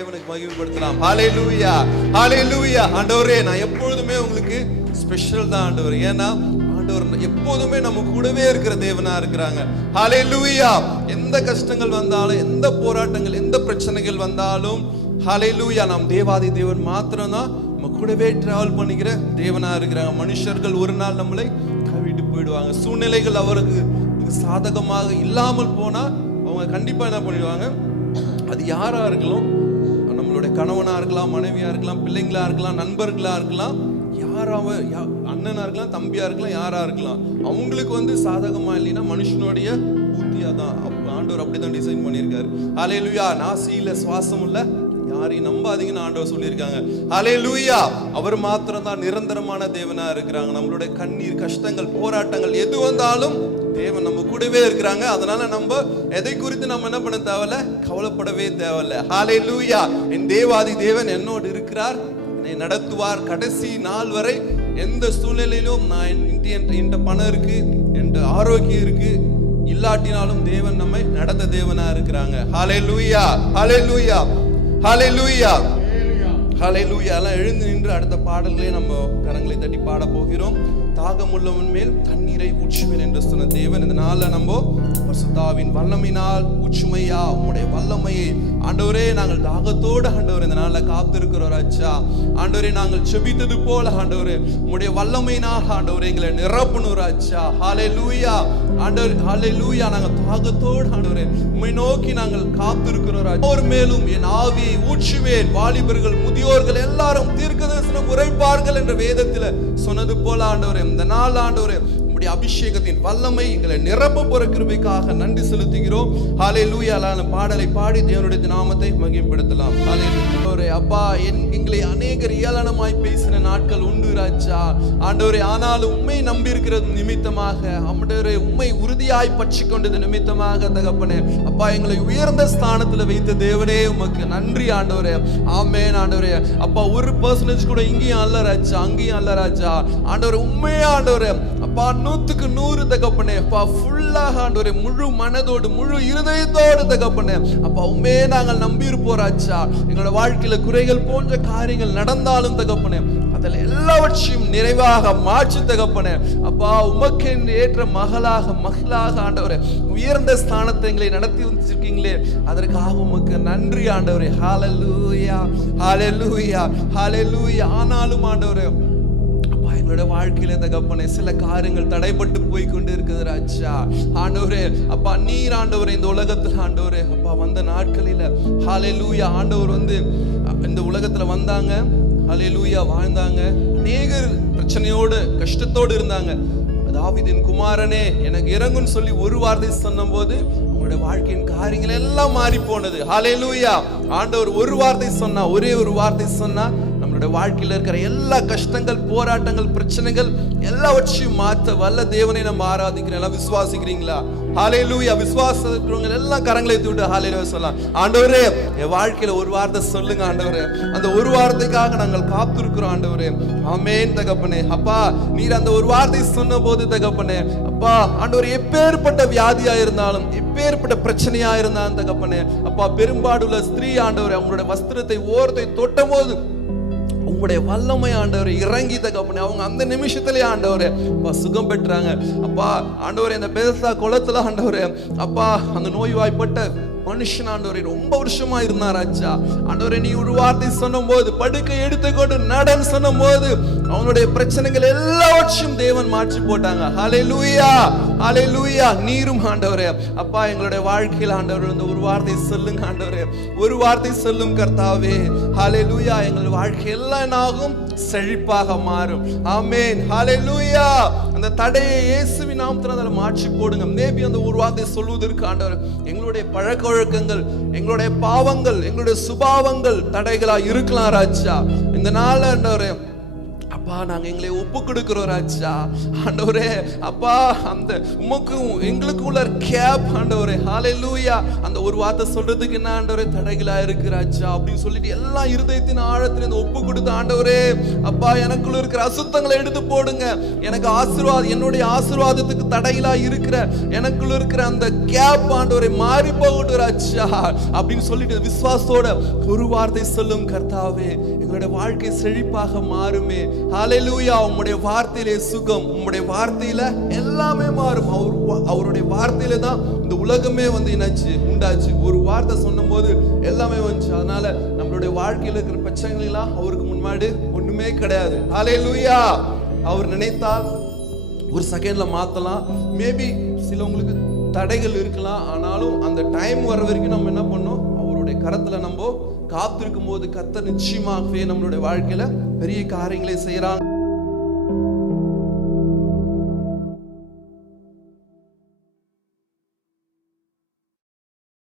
தேவனுக்கு மகிமைப்படுத்தலாம். ஹல்லேலூயா, ஹல்லேலூயா. ஆண்டவரே, நான் எப்பொழுதுமே உங்களுக்கு ஸ்பெஷல் தான் ஆண்டவர். ஏன்னா ஆண்டவர் எப்போதுமே நம்ம கூடவே இருக்கிற தேவனா இருக்கிறாங்க. ஹல்லேலூயா. எந்த கஷ்டங்கள் வந்தாலும், எந்த போராட்டங்கள், எந்த பிரச்சனைகள் வந்தாலும், ஹல்லேலூயா, நாம் தேவாதி தேவன் மாத்திரம் தான் நம்ம கூடவே டிராவல் பண்ணிக்கிற தேவனா இருக்கிறாங்க. மனுஷர்கள் ஒரு நாள் நம்மளை கைவிட்டு போயிடுவாங்க. சூழ்நிலைகள் அவருக்கு சாதகமாக இல்லாமல் போனா அவங்க கண்டிப்பா என்ன பண்ணிடுவாங்க, அது யாரா இருக்கலாம், நம்மளுடைய கணவனா இருக்கலாம், மனைவியா இருக்கலாம், பிள்ளைங்களா இருக்கலாம், நண்பர்களா இருக்கலாம், யாராவ அண்ணனா இருக்கலாம், தம்பியா இருக்கலாம், யாரா இருக்கலாம், அவங்களுக்கு சாதகமா இல்லைன்னா மனுஷனுடைய புத்தியா தான் ஆண்டவர் அப்படிதான் டிசைன் பண்ணியிருக்காரு. ஹல்லேலூயா. நாசியில சுவாசம் இல்ல, யாரையும் நம்பாதீங்கன்னு ஆண்டவர் சொல்லியிருக்காங்க. ஹல்லேலூயா. அவர் மாத்திரம் தான் நிரந்தரமான தேவனா இருக்கிறாங்க. நம்மளுடைய கண்ணீர், கஷ்டங்கள், போராட்டங்கள் எது வந்தாலும் தேவன் நம்ம கூடவே இருக்கிறாங்க. அதனால நம்ம எதை குறித்து நம்ம என்ன பண்ண தேவையில்ல, கவலைப்படவே தேவையில்ல. ஹல்லேலூயா. என் தேவாதி தேவன் என்னோடு இருக்கிறார், என்னை நடத்துவார் கடைசி நாள் வரை. எந்த சூழ்நிலையிலும் நான் என்கிட்ட பணம் இருக்கு, என்கிட்ட ஆரோக்கியம் இருக்கு, இல்லாட்டினாலும் தேவன் நம்மை நடத்த தேவனா இருக்கிறாங்க. ஹல்லேலூயா, ஹல்லேலூயா, ஹல்லேலூயா, ஹல்லேலூயா. எல்லாம் எழுந்து நின்று அடுத்த பாடல்களே நம்ம கரங்களை தட்டி பாட போகிறோம். தாகமுள்ளவன் மேல் தண்ணீரை ஊற்றுவேன் என்று சொன்ன தேவன், இதனால நம்ம பரிசுத்தாவின் வல்லமையினால் ஊற்றுமையா உம்முடைய வல்லமையை ஆண்டவரே நாங்கள் தாகத்தோடு ஆண்டவரே இந்த நாள்ல காத்திருக்கிறோம் ராஜா. ஆண்டவரே, நாங்கள் செபித்தது போல ஆண்டவரே உம்முடைய வல்லமையினால் ஆண்டவரே எங்களை நிரப்பணும் ராஜா. ஹல்லேலூயா ஆண்டவர், ஹல்லேலூயா. நாங்கள் தாகத்தோடு ஆண்டவரே உம்மை நோக்கி நாங்கள் காத்திருக்கிறோம் ராஜா. ஒரு மேலும் என் ஆவியை ஊற்றுவேன், வாலிபர்கள் முதியோர்கள் எல்லாரும் தீர்க்கதரிசனம் உரைப்பார்கள் என்ற வேதத்தில் சொன்னது போல ஆண்டவரே இந்த நாள் ஆண்டவரே உம்முடைய அபிஷேகத்தின் வல்லமை எங்களை நிரப்ப போற கிருபைக்காக நன்றி செலுத்துகிறோம். ஹல்லேலூயா. பாடலை பாடி தேவனுடைய நாமத்தை மகிமைப்படுத்தலாம். ஹல்லேலூயா. அப்பா, எங்களை அநேகர் ஏளனமாய் பேசின நாட்கள் உண்டு ராஜா. ஆண்டவரே, ஆனாலும் உம்மை நம்பி இருக்கிறது நிமித்தமாக, ஆண்டவரே உம்மை உறுதியாய் பற்றி கொண்டது நிமித்தமாக தகப்பனே அப்பா, எங்களை உயர்ந்த ஸ்தானத்துல வைத்த தேவனே உமக்கு நன்றி ஆண்டவரே. ஆமென் ஆண்டவரே. அப்பா, 1% கூட இங்கேயும் அல்ல ராஜா, அங்கேயும் அல்ல ராஜா. ஆண்டவரே உண்மையா ஆண்டவரே அப்பா, 100க்கு 100 தகப்பனே அப்பா, ஃபுல்லாக ஆண்டவரே முழு மனதோடு முழு இருதயத்தோடு தகப்பனே அப்பா உண்மையே நாங்கள் நம்பி இருப்போம் ராஜா. எங்களோட வாழ்க்கையில குறைகள் போன்ற காரியங்கள் நடந்தாலும் தகப்பனே அதில் எல்லாவற்றையும் நிறைவாக மாற்றி தகப்பனே அப்பா, உமக்கு ஏற்ற மகளாக ஆண்டவரே உயர்ந்த ஸ்தானத்தை எங்களை நடத்தி வச்சிருக்கீங்களே, அதற்காக உமக்கு நன்றி ஆண்டவரே. ஹல்லேலூயா, ஹல்லேலூயா, ஹல்லேலூயா. ஆனாலும் ஆண்டவரே எங்களோட வாழ்க்கையில தகப்பனே சில காரியங்கள் தடைப்பட்டு போய் கொண்டு இருக்குது ராஜா. ஆண்டவரே அப்பா, நீர் ஆண்டவரே இந்த உலகத்துல ஆண்டவரே அப்பா வந்த நாட்களில ஹல்லேலூயா ஆண்டவர் இந்த உலகத்துல வந்தாங்க, ஹல்லேலூயா வாழ்ந்தாங்க, அநேகர் பிரச்சனையோடு கஷ்டத்தோடு இருந்தாங்க. தாவீதின் குமாரனே எனக்கு இறங்குன்னு சொல்லி ஒரு வார்த்தை சொன்ன போது அவங்களுடைய வாழ்க்கையின் காரியங்கள் எல்லாம் மாறி போனது. ஹல்லேலூயா. ஆண்டவர் ஒரு வார்த்தை சொன்னா, ஒரே ஒரு வார்த்தை சொன்னா நம்மளுடைய வாழ்க்கையில இருக்கிற எல்லா கஷ்டங்கள், போராட்டங்கள், பிரச்சனைகள் எல்லாவற்றையும் மாற்ற வல்ல தேவனை நம்ம ஆராதிக்கிறோம். எல்லாம் விசுவாசிக்கிறீங்களா? ஹல்லேலூயா. விசுவாசம் இருக்கிறவங்க எல்லாம் கரங்களை தூட்டு ஹல்லேலூயா சொல்லலாம். ஆண்டவரே, என் வாழ்க்கையில ஒரு வார்த்தை சொல்லுங்க ஆண்டவரே, அந்த ஒரு வார்த்தைக்காக நாங்கள் காத்திருக்கிறோம் ஆண்டவரே. ஆமென் தகப்பனே. அப்பா, நீர் அந்த ஒரு வார்த்தை சொன்ன போது தகப்பனே அப்பா ஆண்டவரே, எப்பேற்பட்ட வியாதியா இருந்தாலும், எப்பேற்பட்ட பிரச்சனையா இருந்தாலும் தகப்பனே அப்பா, பெரும்பாடுள்ள ஸ்திரீ ஆண்டவரே அவங்களுடைய வஸ்திரத்தை ஓரத்தை தொட்ட போது உங்களுடைய வல்லமை ஆண்டவரே இறங்கி தகப்பனே அவங்க அந்த நிமிஷத்திலே ஆண்டவரே அப்பா சுகம் பெற்றாங்க. அப்பா ஆண்டவரே, இந்த பெதஸ்தா குளத்துல ஆண்டவரே அப்பா அந்த நோய்வாய்ப்பட்ட மனுஷன் ஆண்டவரே ரொம்ப வருஷமா இருந்தாராச்சா. ஆண்டவரே, நீ ஒரு வார்த்தை சொன்னும் போது, படுக்கை எடுத்துக்கொண்டு நடன்னு சொன்னும் போது அவனுடைய பிரச்சனைகள் எல்லாவற்றையும் தேவன் மாற்றி போட்டாங்க. ஹல்லேலூயா, ஹல்லேலூயா. நீரும் ஆண்டவரே அப்பா எங்களுடைய வாழ்க்கையில் ஆண்டவரே இந்த ஒரு வார்த்தை சொல்லுங்க ஆண்டவரே, ஒரு வார்த்தை சொல்லும் கர்த்தாவே. ஹல்லேலூயா. எங்கள் வாழ்க்கை எல்லாம் என்னாகும், செழிப்பாக மாறும். ஆமென். ஹல்லேலூயா. அந்த தடையை இயேசுவின் நாமத்தில் அதில் மாற்றி போடுங்க. மேபி அந்த ஒரு வார்த்தை சொல்வதற்கு ஆண்டவர் எங்களுடைய பழக்க வழக்கங்கள், எங்களுடைய பாவங்கள், எங்களுடைய சுபாவங்கள் தடைகளா இருக்கலாம் ராஜா. இந்த நாள் ஆண்டவரே அப்பா அப்பா நாங்க எங்களை ஒப்பு கொடுக்கிறோம் ராஜா. ஆண்டவரே அப்பா அந்த உமக்கும் எங்களுக்கும் உள்ள கேப் ஆண்டவரே ஹalleluya. அந்த ஒரு வார்த்தை சொல்றதுக்கு என்ன ஆண்டவரே தடைகளா இருக்கு ராஜா அப்படின்னு சொல்லிட்டு எல்லா இருதயத்தின் ஆழத்துல ஒப்பு கொடுத்து ஆண்டவரே அப்பா எனக்குள்ள இருக்கிற அசுத்தங்களை எடுத்து போடுங்க. எனக்கு ஆசீர்வாதம், என்னுடைய ஆசீர்வாதத்துக்கு தடைகளா இருக்கிற எனக்குள்ள இருக்கிற அந்த கேப் ஆண்டவரே மாறி போகட்டும் ராஜா அப்படின்னு சொல்லிட்டு விசுவாசத்தோட ஒரு வார்த்தை சொல்லும் கர்த்தாவே எங்களுடைய வாழ்க்கை செழிப்பாக மாறுமே. ஹalleluya. உம்முடைய வார்த்தையிலே சுகம், உம்முடைய வார்த்தையில எல்லாமே மாறும். அவருடைய வார்த்தையில தான் இந்த உலகமே வந்து என்னாச்சு உண்டாச்சு. ஒரு வார்த்தை சொன்னபோது எல்லாமே வந்துச்சு. அதனால நம்மளுடைய வாழ்க்கையில இருக்கிற பிரச்சனைகள் எல்லாம் அவருக்கு முன்னாடி ஒண்ணுமே கிடையாது. ஹalleluya. அவர் நினைத்தால் ஒரு செகண்ட்ல மாத்தலாம். மேபி சிலவங்களுக்கு தடைகள் இருக்கலாம். ஆனாலும் அந்த டைம் வர வரைக்கும் நம்ம என்ன பண்ணோம், அவருடைய கரத்துல நம்ம காத்திருக்கும் போது கர்த்தர் நிச்சயமாகவே நம்மளுடைய வாழ்க்கையில பெரிய காரியங்களை செய்யறாங்க.